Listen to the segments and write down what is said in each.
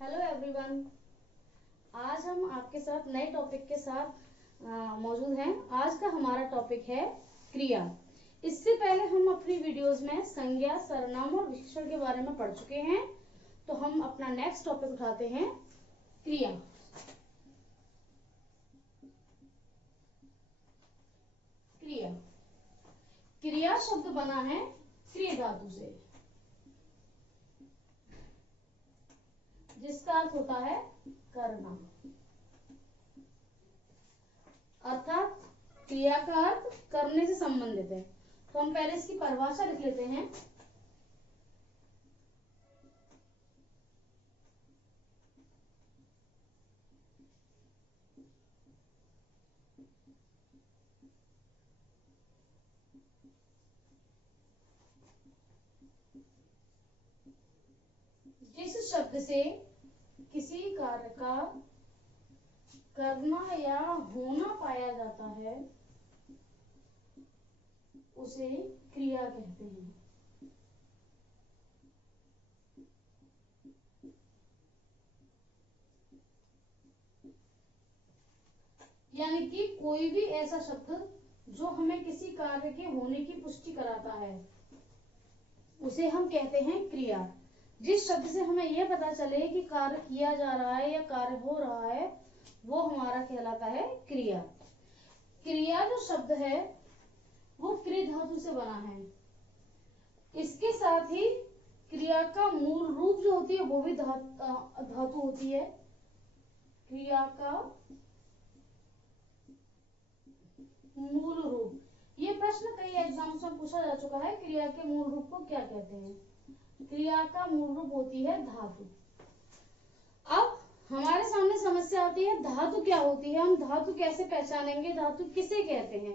Hello everyone. आज हम आपके साथ नए टॉपिक के साथ मौजूद हैं। आज का हमारा टॉपिक है क्रिया। इससे पहले हम अपनी वीडियोस में संज्ञा, सर्वनाम और विशेषण के बारे में पढ़ चुके हैं, तो हम अपना नेक्स्ट टॉपिक उठाते हैं क्रिया। क्रिया क्रिया शब्द बना है क्रिय धातु से, जिसका अर्थ होता है करना। अर्थात क्रिया का अर्थ करने से संबंधित है। तो हम पहले इसकी परिभाषा लिख लेते हैं। जिस शब्द से किसी कार्य का करना या होना पाया जाता है उसे क्रिया कहते हैं। यानी कि कोई भी ऐसा शब्द जो हमें किसी कार्य के होने की पुष्टि कराता है उसे हम कहते हैं क्रिया। जिस शब्द से हमें यह पता चले कि कार्य किया जा रहा है या कार्य हो रहा है वो हमारा कहलाता है क्रिया। क्रिया जो शब्द है वो क्रिय धातु से बना है। इसके साथ ही क्रिया का मूल रूप जो होती है वो भी धातु होती है। क्रिया का मूल रूप, ये प्रश्न कई एग्जाम्स में पूछा जा चुका है। क्रिया के मूल रूप को क्या कहते हैं? क्रिया का मूल रूप होती है धातु। अब हमारे सामने समस्या आती है धातु क्या होती है, हम धातु कैसे पहचानेंगे, धातु किसे कहते हैं।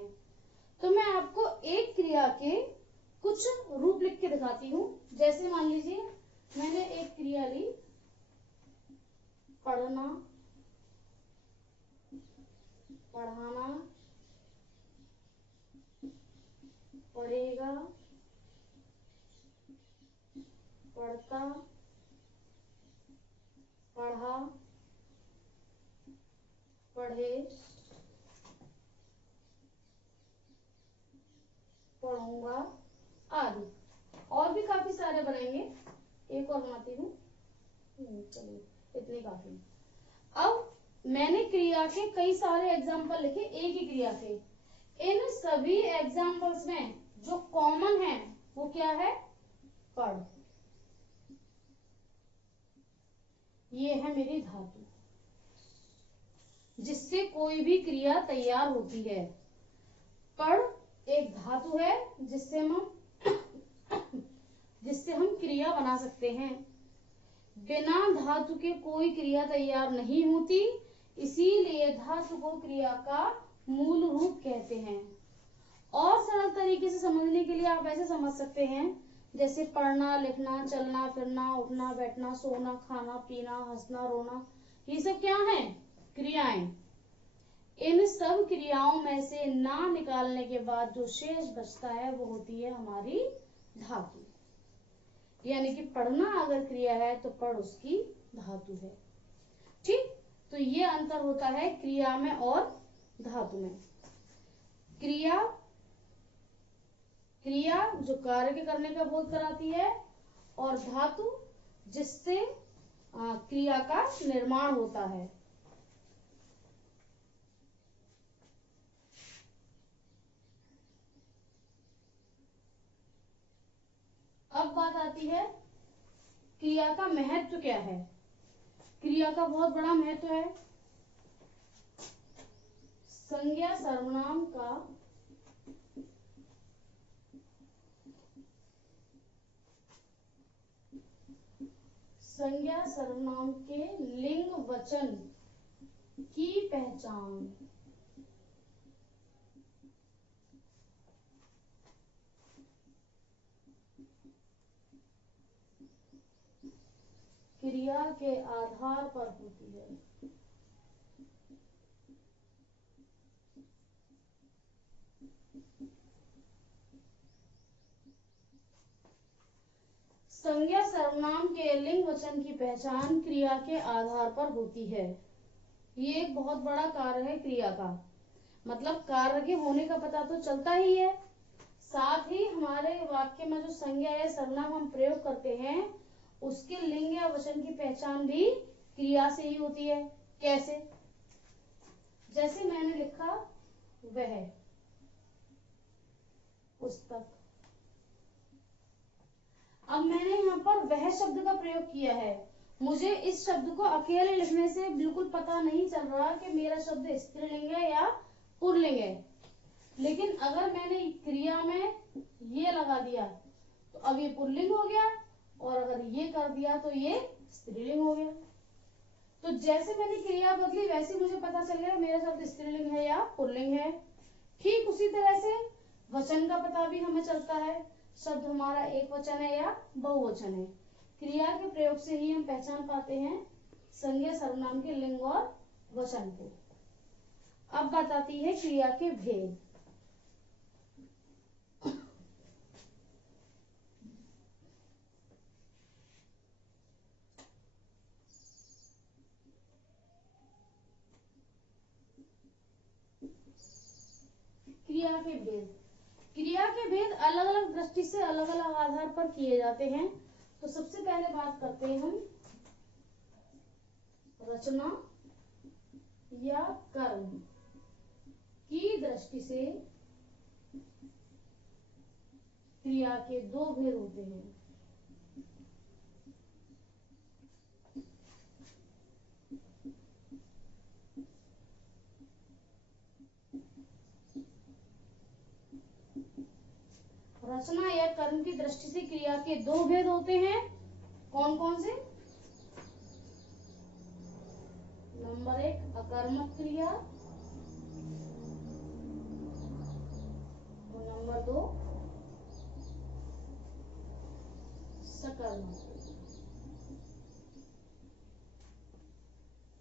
तो मैं आपको एक क्रिया के कुछ रूप लिख के दिखाती हूँ। जैसे मान लीजिए मैंने एक क्रिया ली, पढ़ना, पढ़ाना, पढ़ेगा, पढ़ता, पढ़ा, पढ़े, पढ़ूंगा आदि। और भी काफी सारे बनेंगे, एक और बनाती हूँ। चलिए इतने काफी। अब मैंने क्रिया के कई सारे एग्जाम्पल लिखे एक ही क्रिया के। इन सभी एग्जाम्पल्स में जो कॉमन है वो क्या है? पढ़। ये है मेरी धातु जिससे कोई भी क्रिया तैयार होती है। पढ़ एक धातु है जिससे हम क्रिया बना सकते हैं। बिना धातु के कोई क्रिया तैयार नहीं होती, इसीलिए धातु को क्रिया का मूल रूप कहते हैं। और सरल तरीके से समझने के लिए आप ऐसे समझ सकते हैं, जैसे पढ़ना, लिखना, चलना फिरना, उठना बैठना, सोना, खाना पीना, हंसना रोना, ये सब क्या है? क्रियाएं। इन सब क्रियाओं में से ना निकालने के बाद जो शेष बचता है वो होती है हमारी धातु। यानी कि पढ़ना अगर क्रिया है तो पढ़ उसकी धातु है। ठीक, तो ये अंतर होता है क्रिया में और धातु में। क्रिया जो कार्य के करने का बोध कराती है, और धातु जिससे क्रिया का निर्माण होता है। अब बात आती है क्रिया का महत्व क्या है। क्रिया का बहुत बड़ा महत्व है। संज्ञा सर्वनाम के लिंग वचन की पहचान। क्रिया के आधार पर होती है। संज्ञा सर्वनाम के लिंग वचन की पहचान क्रिया के आधार पर होती है। ये एक बहुत बड़ा कार्य है क्रिया का, मतलब कार्य के होने का पता तो चलता ही है, साथ ही हमारे वाक्य में जो संज्ञा या सर्वनाम हम प्रयोग करते हैं उसके लिंग या वचन की पहचान भी क्रिया से ही होती है। कैसे? जैसे मैंने लिखा वह पुस्तक, अब मैंने यहाँ पर वह शब्द का प्रयोग किया है। मुझे इस शब्द को अकेले लिखने से बिल्कुल पता नहीं चल रहा कि मेरा शब्द स्त्रीलिंग है या पुल्लिंग है, लेकिन अगर मैंने क्रिया में ये लगा दिया तो अब ये पुल्लिंग हो गया, और अगर ये कर दिया तो ये स्त्रीलिंग हो गया। तो जैसे मैंने क्रिया बदली वैसे मुझे पता चल गया मेरा शब्द स्त्रीलिंग है या पुल्लिंग है। ठीक उसी तरह से वचन का पता भी हमें चलता है, शब्द हमारा एक वचन है या बहुवचन है। क्रिया के प्रयोग से ही हम पहचान पाते हैं संज्ञा सर्वनाम के लिंग और वचन को। अब बात आती है क्रिया के भेद। क्रिया के भेद, क्रिया के भेद अलग अलग दृष्टि से अलग अलग आधार पर किए जाते हैं। तो सबसे पहले बात करते हैं हम रचना या कर्म की दृष्टि से क्रिया के दो भेद होते हैं। रचना या कर्म की दृष्टि से क्रिया के दो भेद होते हैं। कौन कौन से? नंबर 1 अकर्मक क्रिया और नंबर 2 सकर्मक।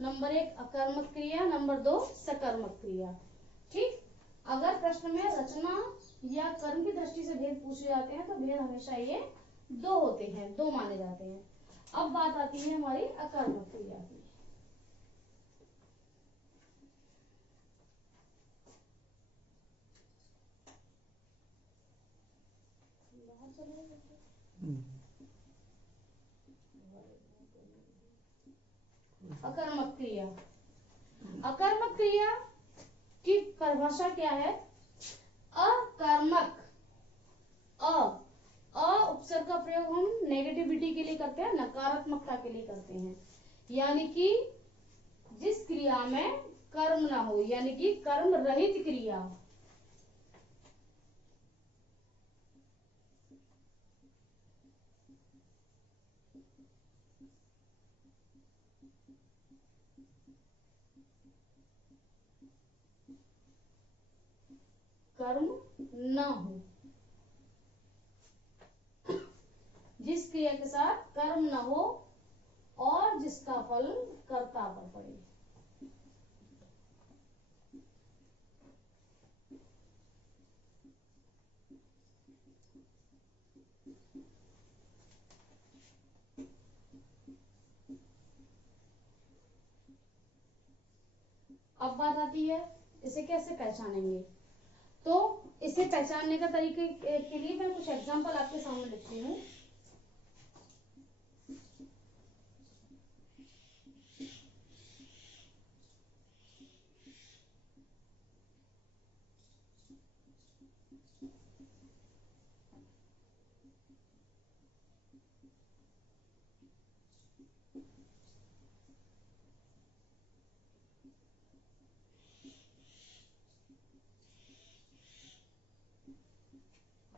नंबर 1 अकर्मक क्रिया, नंबर 2 सकर्मक क्रिया। ठीक, अगर प्रश्न में रचना या कर्म की दृष्टि से भेद पूछे जाते हैं तो भेद हमेशा ये दो होते हैं, दो माने जाते हैं। अब बात आती है हमारी अकर्मक क्रिया की। अकर्मक क्रिया, अकर्मक क्रिया की परिभाषा क्या है? अकर्मक, अ उपसर्ग का प्रयोग हम नेगेटिविटी के लिए करते हैं, नकारात्मकता के लिए करते हैं। यानी कि जिस क्रिया में कर्म ना हो, यानी कि कर्म रहित क्रिया। कर्म ना हो, जिस क्रिया के साथ कर्म न हो और जिसका फल कर्ता पर पड़े। अब बात आती है इसे कैसे पहचानेंगे। तो इसे पहचानने का तरीके के लिए मैं कुछ एग्जांपल आपके सामने लिखती हूँ।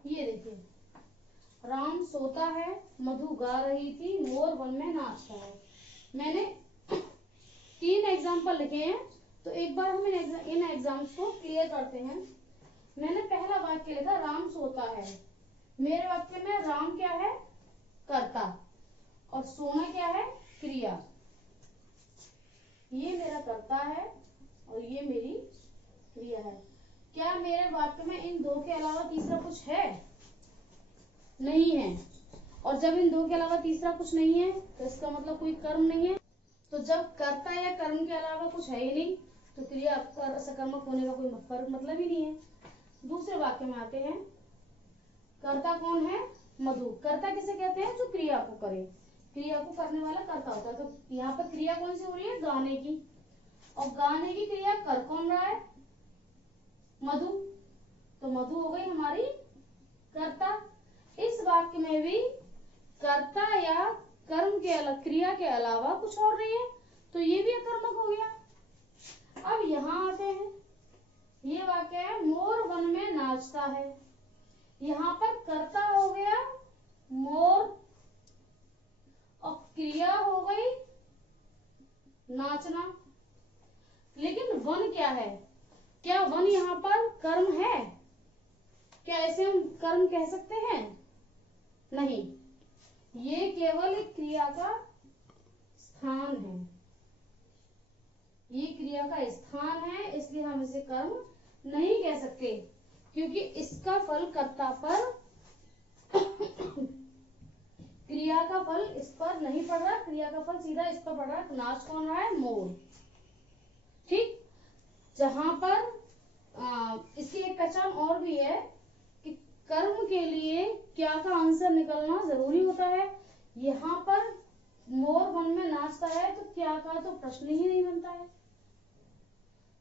ये देखिए, राम सोता है, मधु गा रही थी, मोर वन में नाचता है। मैंने 3 एग्जाम्पल लिखे हैं, तो एक बार हम इन एग्जाम्स को क्लियर करते हैं। मैंने पहला वाक्य लिखा राम सोता है। मेरे वाक्य में राम क्या है? कर्ता, और सोना क्या है? क्रिया। ये मेरा कर्ता है और ये मेरी क्रिया है। क्या मेरे वाक्य में इन दो के अलावा तीसरा कुछ है? नहीं है। और जब इन दो के अलावा तीसरा कुछ नहीं है तो इसका मतलब कोई कर्म नहीं है। तो जब कर्ता या कर्म के अलावा कुछ है ही नहीं तो क्रिया सकर्मक होने का कोई मतलब ही नहीं है। दूसरे वाक्य में आते हैं। कर्ता कौन है? मधु। कर्ता किसे कहते हैं? जो क्रिया को करे, क्रिया को करने वाला कर्ता होता है। तो यहाँ पर क्रिया कौन सी हो रही है? गाने की। और गाने की क्रिया कर कौन रहा है? मधु। तो मधु हो गई हमारी कर्ता। इस वाक्य में भी कर्ता या कर्म के अलग क्रिया के अलावा कुछ और नहीं है तो ये भी अकर्मक हो गया। अब यहाँ आते हैं। ये वाक्य है मोर वन में नाचता है। यहाँ पर कर्ता हो गया मोर और क्रिया हो गई नाचना। लेकिन वन क्या है? क्या वन यहाँ पर कर्म है? क्या ऐसे हम कर्म कह सकते हैं? नहीं, ये केवल एक क्रिया का स्थान है। ये क्रिया का स्थान है, इसलिए हम इसे कर्म नहीं कह सकते क्योंकि इसका फल कर्ता पर क्रिया का फल इस पर नहीं पड़ रहा। क्रिया का फल सीधा इस पर पड़ रहा है। नाच कौन रहा है? मोर। ठीक। जहां पर इसकी एक पहचान और भी है कि कर्म के लिए क्या का आंसर निकलना जरूरी होता है। यहाँ पर मोर वन में नाचता है तो क्या का तो प्रश्न ही नहीं बनता है।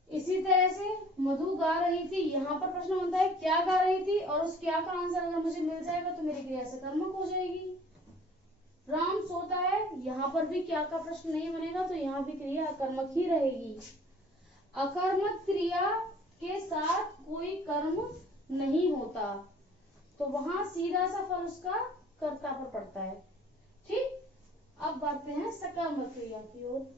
इसी तरह से मधु गा रही थी, यहाँ पर प्रश्न बनता है क्या गा रही थी, और उस क्या का आंसर अगर मुझे मिल जाएगा तो मेरी क्रिया सकर्मक हो जाएगी। राम सोता है, यहाँ पर भी क्या का प्रश्न नहीं बनेगा तो यहाँ भी क्रिया अकर्मक ही रहेगी। अकर्मक क्रिया के साथ कोई कर्म नहीं होता तो वहां सीधा सा फल उसका कर्ता पर पड़ता है। ठीक। अब बढ़ते हैं सकर्मक क्रिया की ओर।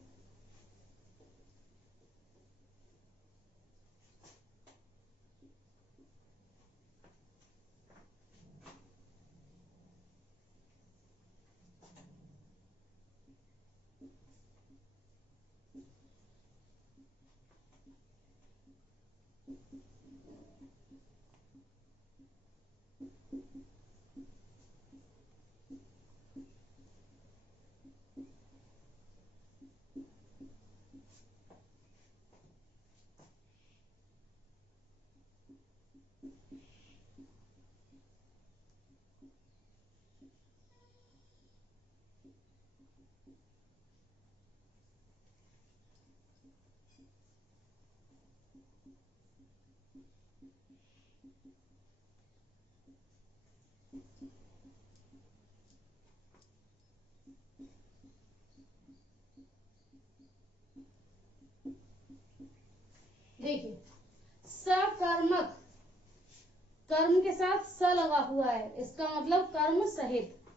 देखिए, सकर्मक कर्म के साथ स लगा हुआ है, इसका मतलब कर्म सहित।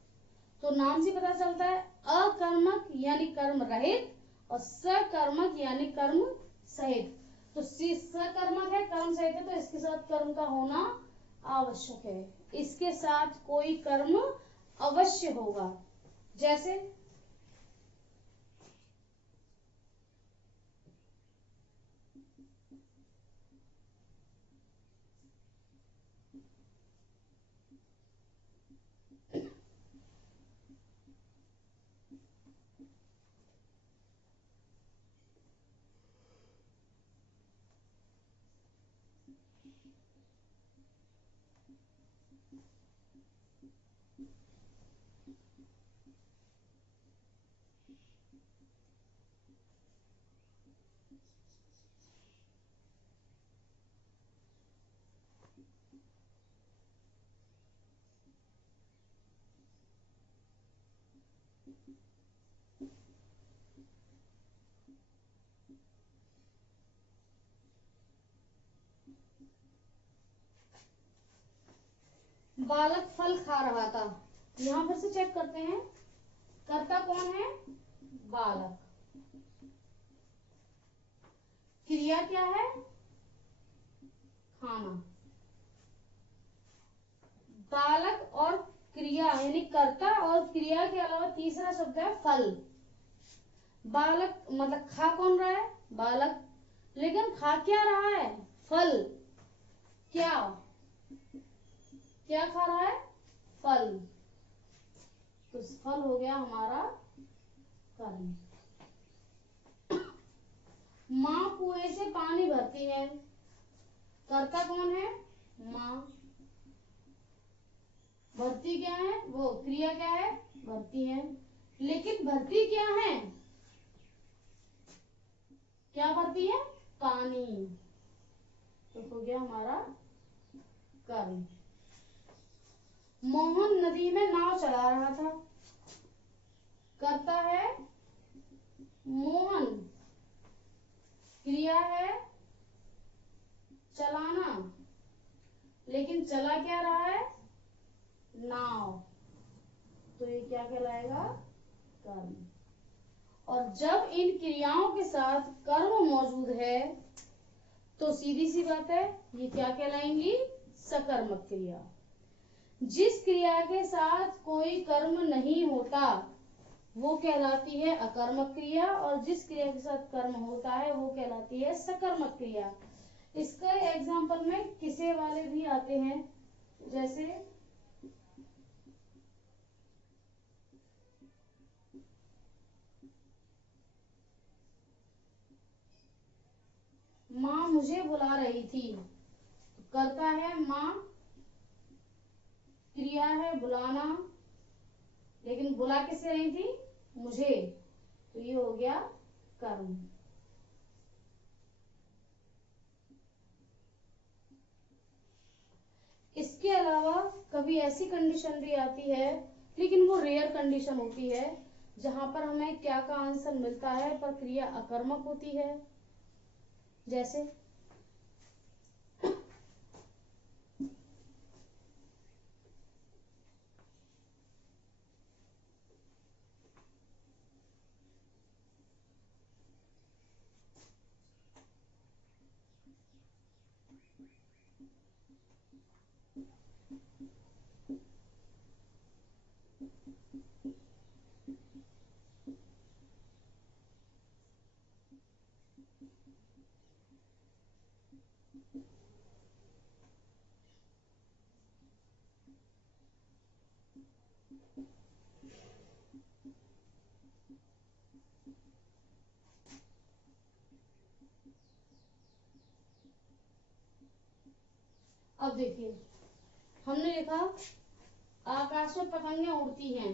तो नाम से पता चलता है अकर्मक यानी कर्म रहित और सकर्मक यानी कर्म सहित। तो सकर्मक है, कर्म सहित है, तो इसके साथ कर्म का होना आवश्यक है। इसके साथ कोई कर्म अवश्य होगा। जैसे बालक फल खा रहा था। यहां फिर से चेक करते हैं, कर्ता कौन है? बालक। क्रिया क्या है? खाना। बालक और क्रिया यानी कर्ता और क्रिया के अलावा तीसरा शब्द है फल। बालक मतलब खा कौन रहा है? बालक। लेकिन खा क्या रहा है? फल। क्या क्या खा रहा है? फल। तो फल हो गया हमारा कर्म। माँ कुएं से पानी भरती है, कर्ता कौन है? माँ। भरती क्या है? वो क्रिया क्या है? भरती है। लेकिन भरती क्या है? क्या भरती है? पानी। तो हो गया हमारा कर्म। मोहन नदी में नाव चला रहा था, करता है मोहन, क्रिया है चलाना, लेकिन चला क्या रहा है? नाव। तो ये क्या कहलाएगा? कर्म। और जब इन क्रियाओं के साथ कर्म मौजूद है तो सीधी सी बात है ये क्या कहलाएंगी? सकर्मक क्रिया। जिस क्रिया के साथ कोई कर्म नहीं होता वो कहलाती है अकर्मक क्रिया, और जिस क्रिया के साथ कर्म होता है वो कहलाती है सकर्मक क्रिया। इसका एग्जाम्पल में किसे वाले भी आते हैं, जैसे माँ मुझे बुला रही थी, करता है माँ, क्रिया है बुलाना, लेकिन बुला किसे रही थी? मुझे। तो ये हो गया कर्म। इसके अलावा कभी ऐसी कंडीशन भी आती है, लेकिन वो रेयर कंडीशन होती है, जहां पर हमें क्या का आंसर मिलता है पर क्रिया अकर्मक होती है। जैसे अब देखिए, हमने लिखा आकाश में पतंगें उड़ती हैं,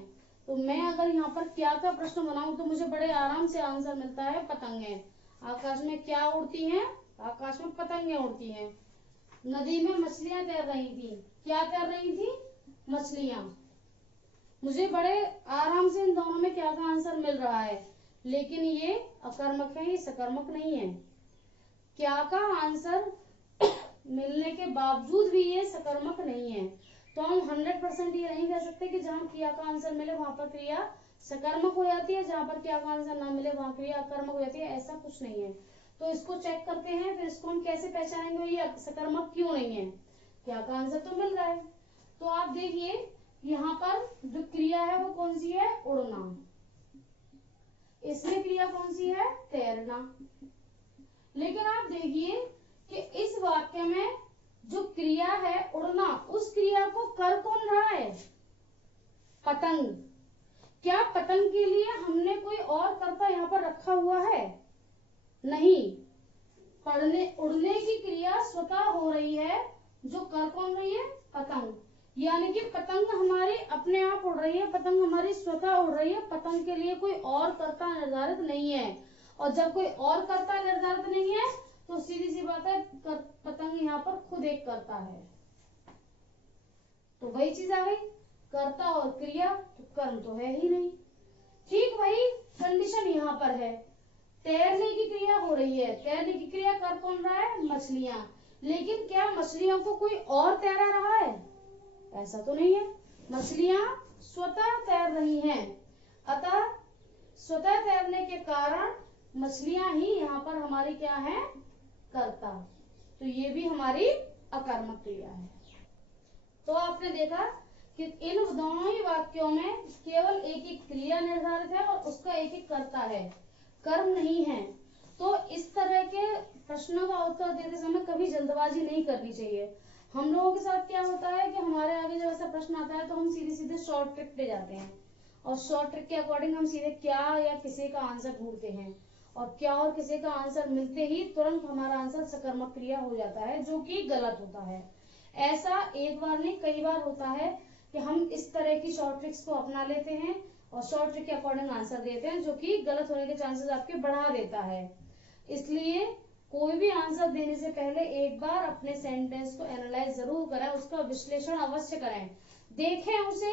तो मैं अगर यहाँ पर क्या का प्रश्न बनाऊं तो मुझे बड़े आराम से आंसर मिलता है पतंगें। आकाश में क्या उड़ती हैं? आकाश में पतंगें उड़ती हैं। नदी में मछलियां तैर रही थी, क्या तैर रही थी? मछलियां। मुझे बड़े आराम से इन दोनों में क्या का आंसर मिल रहा है, लेकिन ये अकर्मक है, ये सकर्मक नहीं है। क्या का आंसर मिलने के बावजूद भी ये सकर्मक नहीं है, तो हम 100% ये नहीं कह सकते कि जहां क्रिया का आंसर मिले वहां पर क्रिया सकर्मक हो जाती है, जहां पर क्रिया का आंसर ना मिले वहां क्रिया अकर्मक हो जाती है, ऐसा कुछ नहीं है। तो इसको चेक करते हैं, फिर इसको हम कैसे पहचानेंगे ये सकर्मक क्यों नहीं है। क्रिया का आंसर तो मिल रहा है, तो आप देखिए यहाँ पर जो क्रिया है वो कौन सी है? उड़ना। इसमें क्रिया कौन सी है? तैरना। लेकिन आप देखिए कि इस वाक्य में जो क्रिया है उड़ना, उस क्रिया को कर कौन रहा है? पतंग। क्या पतंग के लिए हमने कोई और कर्ता यहाँ पर रखा हुआ है? नहीं। उड़ने की क्रिया स्वतः हो रही है, जो कर कौन रही है? पतंग। यानी कि पतंग हमारी अपने आप उड़ रही है, पतंग हमारी स्वतः उड़ रही है, पतंग के लिए कोई और कर्ता निर्धारित नहीं है। और जब कोई और कर्ता निर्धारित नहीं है तो सीधी सी बात है पतंग यहाँ पर खुद एक कर्ता है। तो वही चीज आ गई, कर्ता और क्रिया, तो कर्म तो है ही नहीं। ठीक वही कंडीशन यहाँ पर है, तैरने की क्रिया हो रही है, तैरने की क्रिया कर कौन रहा है? मछलियां। लेकिन क्या मछलियों को कोई और तैरा रहा है? ऐसा तो नहीं है, मछलियां स्वतः तैर रही हैं, अतः स्वतः तैरने के कारण मछलियां ही यहाँ पर हमारी क्या है? कर्ता। तो ये भी हमारी अकर्मक क्रिया है। तो आपने देखा कि इन दोनों ही वाक्यों में केवल एक एक क्रिया निर्धारित है और उसका एक एक कर्ता है, कर्म नहीं है। तो इस तरह के प्रश्नों का उत्तर देते समय कभी जल्दबाजी नहीं करनी चाहिए। हम लोगों के साथ क्या होता है कि हमारे आगे जब ऐसा प्रश्न आता है तो हम सीधे सीधे शॉर्ट ट्रिक पे जाते हैं, और शॉर्ट ट्रिक के अकॉर्डिंग हम सीधे क्या या किसी का आंसर ढूंढते हैं, और क्या और किसी का आंसर मिलते ही तुरंत हमारा आंसर सकर्मक क्रिया हो जाता है, जो कि गलत होता है। ऐसा एक बार नहीं कई बार होता है कि हम इस तरह की शॉर्ट ट्रिक्स को अपना लेते हैं और शॉर्ट ट्रिक के अकॉर्डिंग आंसर देते हैं, जो कि गलत होने के चांसेस आपके बढ़ा देता है। इसलिए कोई भी आंसर देने से पहले एक बार अपने सेंटेंस को एनालाइज जरूर करें, उसका विश्लेषण अवश्य करें, देखें उसे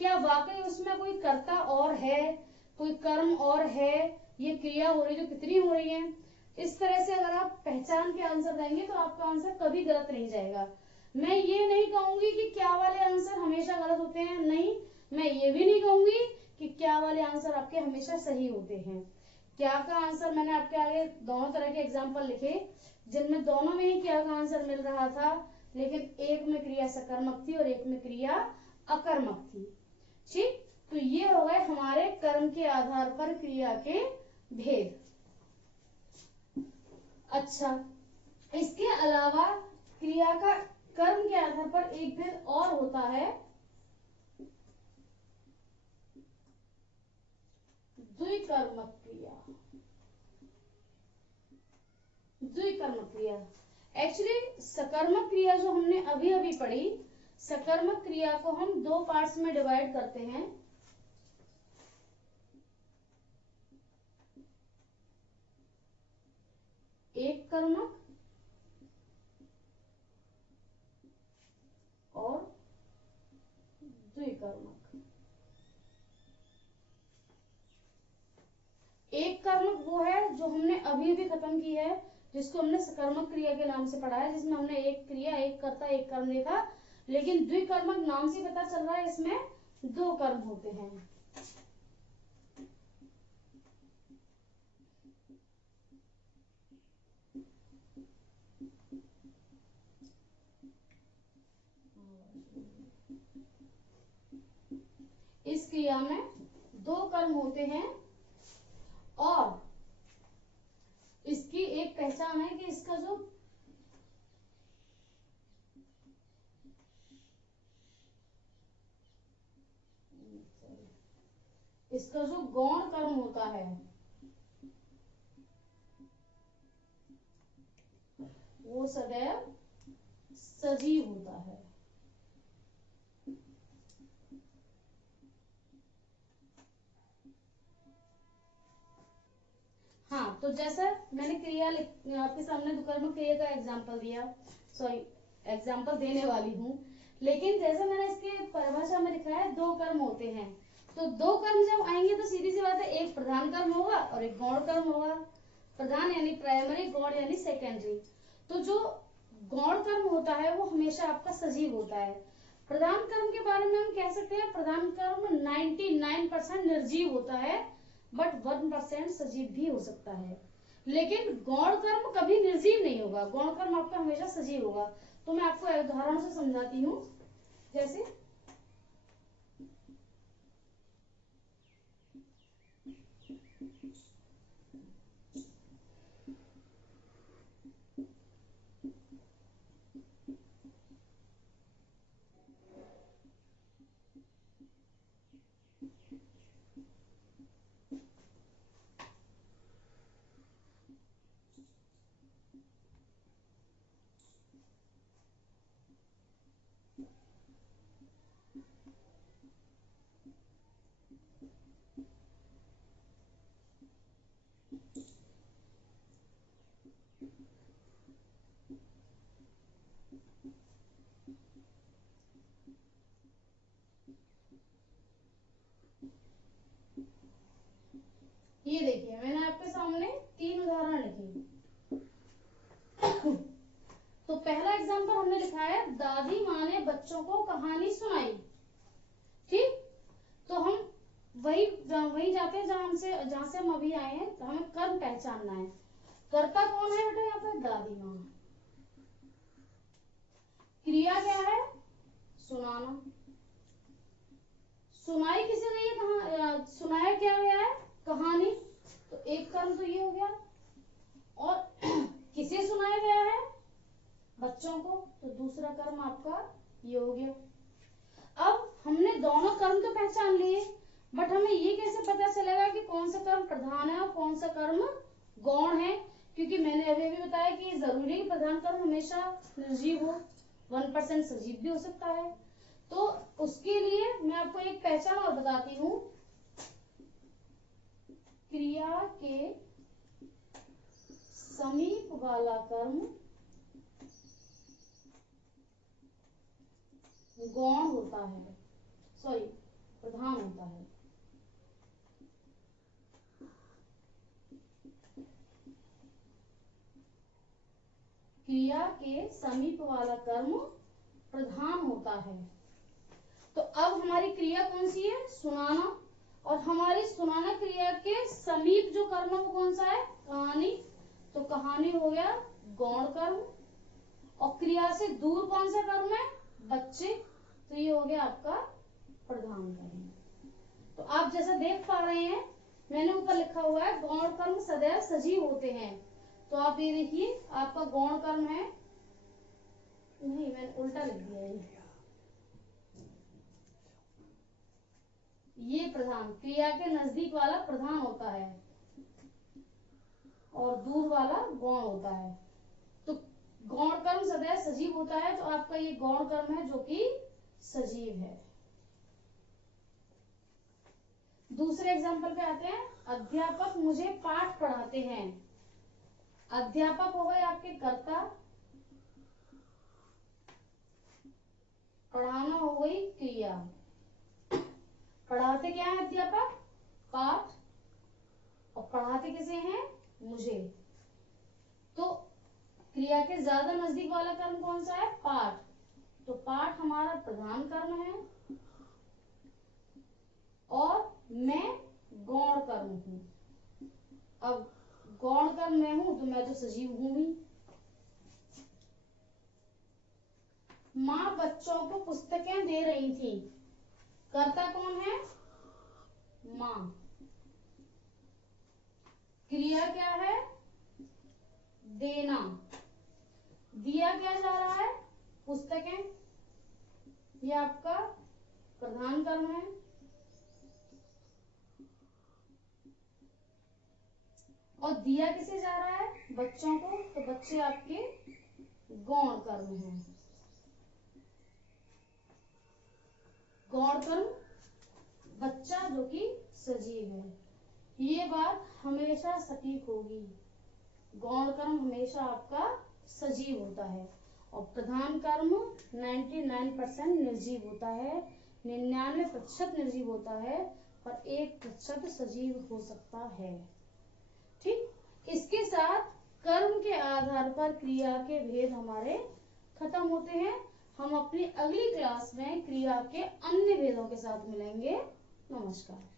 क्या वाकई उसमें कोई कर्ता और है, कोई कर्म और है, ये क्रिया हो रही जो कितनी हो रही है। इस तरह से अगर आप पहचान के आंसर देंगे तो आपका आंसर कभी गलत नहीं जाएगा। मैं ये नहीं कहूंगी कि क्या वाले आंसर हमेशा गलत होते हैं, नहीं, मैं ये भी नहीं कहूंगी कि क्या वाले आंसर आपके हमेशा सही होते हैं। क्या का आंसर मैंने आपके आगे दोनों तरह के एग्जाम्पल लिखे, जिनमें दोनों में ही क्या का आंसर मिल रहा था, लेकिन एक में क्रिया सकर्मक थी और एक में क्रिया अकर्मक थी। ठीक, तो ये हो गए हमारे कर्म के आधार पर क्रिया के भेद। अच्छा, इसके अलावा क्रिया का कर्म के आधार पर एक भेद और होता है, द्विकर्मक क्रिया। द्विकर्मक क्रिया एक्चुअली सकर्मक क्रिया जो हमने अभी अभी पढ़ी, सकर्मक क्रिया को हम दो पार्ट्स में डिवाइड करते हैं। एक कर्मक और द्विकर्मक। एक कर्मक वो है जो हमने अभी अभी खत्म की है, जिसको हमने सकर्मक क्रिया के नाम से पढ़ा है, जिसमें हमने एक क्रिया, एक कर्ता, एक कर्म देखा। लेकिन द्विकर्मक नाम से पता चल रहा है इसमें दो कर्म होते हैं। इस क्रिया में दो कर्म होते हैं और इसकी एक पहचान है कि इसका जो गौण कर्म होता है वो सदैव सजीव होता है। हाँ, तो जैसा मैंने क्रिया आपके सामने दुकर्मक क्रिया का एग्जांपल दिया, सॉरी एग्जांपल देने वाली हूँ, लेकिन जैसे मैंने इसके परिभाषा में लिखा है दो कर्म होते हैं, तो दो कर्म जब आएंगे तो सीधी सी बात है, एक प्रधान कर्म होगा और एक गौण कर्म होगा। प्रधान यानी प्राइमरी, गौण यानी सेकेंडरी। तो जो गौण कर्म होता है वो हमेशा आपका सजीव होता है। प्रधान कर्म के बारे में हम कह सकते हैं प्रधान कर्म 99% निर्जीव होता है, बट 1% सजीव भी हो सकता है। लेकिन गौण कर्म कभी निर्जीव नहीं होगा, गौण कर्म आपका हमेशा सजीव होगा। तो मैं आपको उदाहरण से समझाती हूँ। जैसे ये देखिए, मैंने आपके सामने 3 उदाहरण लिखे। तो पहला एग्जांपल हमने लिखा है, दादी माँ ने बच्चों को कहानी सुनाई। ठीक, तो हम वही जाते हैं जहां से हम अभी आए हैं। तो हमें कर्म पहचानना है। कर्ता कौन है बेटा? यहाँ पे दादी माँ। क्रिया क्या है? सुनाना। सुनाई किसे गई है? कहा सुनाया क्या गया है? कहानी। तो एक कर्म तो ये हो गया। और किसे सुनाया गया है? बच्चों को। तो दूसरा कर्म आपका ये हो गया। अब हमने दोनों कर्म तो पहचान लिए, बट हमें ये कैसे पता चलेगा कि कौन सा कर्म प्रधान है और कौन सा कर्म गौण है? क्योंकि मैंने अभी अभी बताया कि जरूरी है कि प्रधान कर्म हमेशा निर्जीव हो, 1% सजीव भी हो सकता है। तो उसके लिए मैं आपको एक पहचान और बताती हूँ। क्रिया के समीप वाला कर्म गौण होता है, सॉरी प्रधान होता है। क्रिया के समीप वाला कर्म प्रधान होता है। तो अब हमारी क्रिया कौन सी है? सुनाना। और हमारी सुनाना क्रिया के समीप जो कर्म है वो कौन सा है? कहानी। तो कहानी हो गया गौण कर्म। और क्रिया से दूर कौन सा कर्म है? बच्चे। तो ये हो गया आपका प्रधान कर्म। तो आप जैसा देख पा रहे हैं, मैंने ऊपर लिखा हुआ है गौण कर्म सदैव सजीव होते हैं। तो आप ये देखिए, आपका गौण कर्म है, नहीं मैंने उल्टा लिख दिया है, ये प्रधान, क्रिया के नजदीक वाला प्रधान होता है और दूर वाला गौण होता है। तो गौण कर्म सदैव सजीव होता है, तो आपका ये गौण कर्म है जो कि सजीव है। दूसरे एग्जांपल पे आते हैं। अध्यापक मुझे पाठ पढ़ाते हैं। अध्यापक हो गए आपके कर्ता, पढ़ाना हो गई क्रिया। पढ़ाते क्या है अध्यापक? पाठ। और पढ़ाते किसे हैं? मुझे। तो क्रिया के ज्यादा नजदीक वाला कर्म कौन सा है? पाठ। तो पाठ हमारा प्रधान कर्म है और मैं गौण कर्म हूं। अब गौण कर्म मैं हूं तो मैं तो सजीव हूं ही। माँ बच्चों को पुस्तकें दे रही थी। कर्ता कौन है? माँ। क्रिया क्या है? देना। दिया क्या जा रहा है? पुस्तकें। ये आपका प्रधान कर्म है। और दिया किसे जा रहा है? बच्चों को। तो बच्चे आपके गौण कर्म है। गौण कर्म बच्चा जो कि सजीव है। ये बात हमेशा सटीक होगी। गौण कर्म हमेशा आपका सजीव होता है और प्रधान कर्म 99% निर्जीव होता है, 99% निर्जीव होता है, पर 1% सजीव हो सकता है। ठीक, इसके साथ कर्म के आधार पर क्रिया के भेद हमारे खत्म होते हैं। हम अपनी अगली क्लास में क्रिया के अन्य भेदों के साथ मिलेंगे। नमस्कार।